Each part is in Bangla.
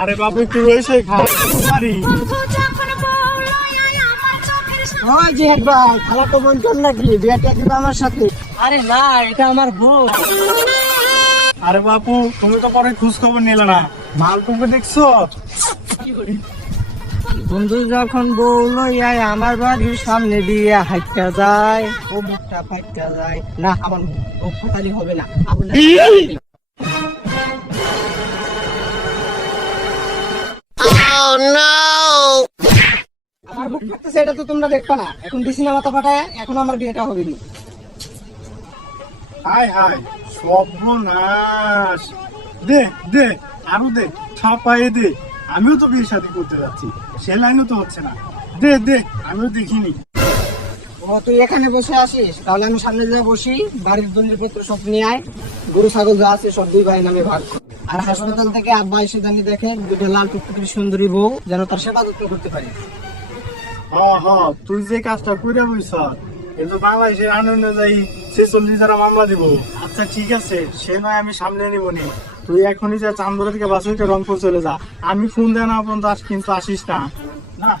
আরে বাবু একটু রয়েছে খালি জিহাদ ভাই খেলা তো মন কর নাকি বিয়েটা দিবে আমার সাথে? আরে না, এটা আমার বউ। আরে বাপু তুমি তো পরে খোঁজ খবর নিলে না, মাল তুমি দেখছো? বন্ধু যখন বউ লইয়াই আমার বাড়ির সামনে দিয়ে হাইটা যায়, ও মুখটা ফাইটা যায় না, আমার ও ফাটালি হবে না। আমার বুক ফাটতেছে, এটা তো তোমরা দেখবা না। এখন বিছানা মাথা ফাটায়, এখন আমার বিয়েটা হবে না। হাই হাই সর্বনাশ, দে দে আরো দে, ছাপাই দে, আমিও তো বিয়ে শাদী করতে যাচ্ছি, সে লাইনও তো হচ্ছে না, দে দে আমিও দেখিনি। ও তুই এখানে বসে আসিস, তাহলে আমি সামনে যা বসি, বাড়ির দলিলপত্র সব নিয়ে আয়, গরু ছাগল যা আছে সব দুই ভাই নামে ভাগ কর। আর হাসপাতাল থেকে আব্বা এসে জানি দেখে দুটো লাল টুকটুকির সুন্দরী বউ, যেন তার সেবা যত্ন করতে পারে। তুই যে কাজটা করে বইছ, কিন্তু বাংলাদেশের আইন অনুযায়ী 46 মামলা দিব। আচ্ছা ঠিক আছে, সে নয় আমি সামনে নিব নি, তুই এখনই যা চান্দরা থেকে বাস হইতে রংপুর চলে যা, আমি ফোন দেয় না পর্যন্ত কিন্তু আসিস না। না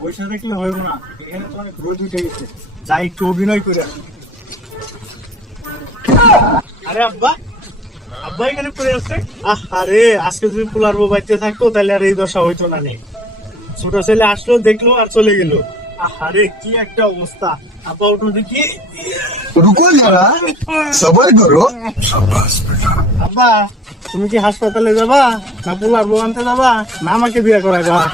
পয়সা দেখলে হইব না, এখানে তো অনেক রোদ উঠে গেছে, যা একটু অভিনয় করে আসি। আরে আব্বা, আব্বা এখানে পড়ে আছে। আরে আজকে যদি পোলার বউ বাড়িতে থাকতো তাহলে আর এই দশা হইতো না। নেই ছোট ছেলে আসলো, দেখলো আর চলে গেল। আরে কি একটা অবস্থা। আপা উঠো দেখি। रुको जरा सबर करो। আব্বা তুমি কি হাসপাতালে যাবা, না পোলার বউ আনতে যাবা, না আমাকে বিয়ে করাইবা?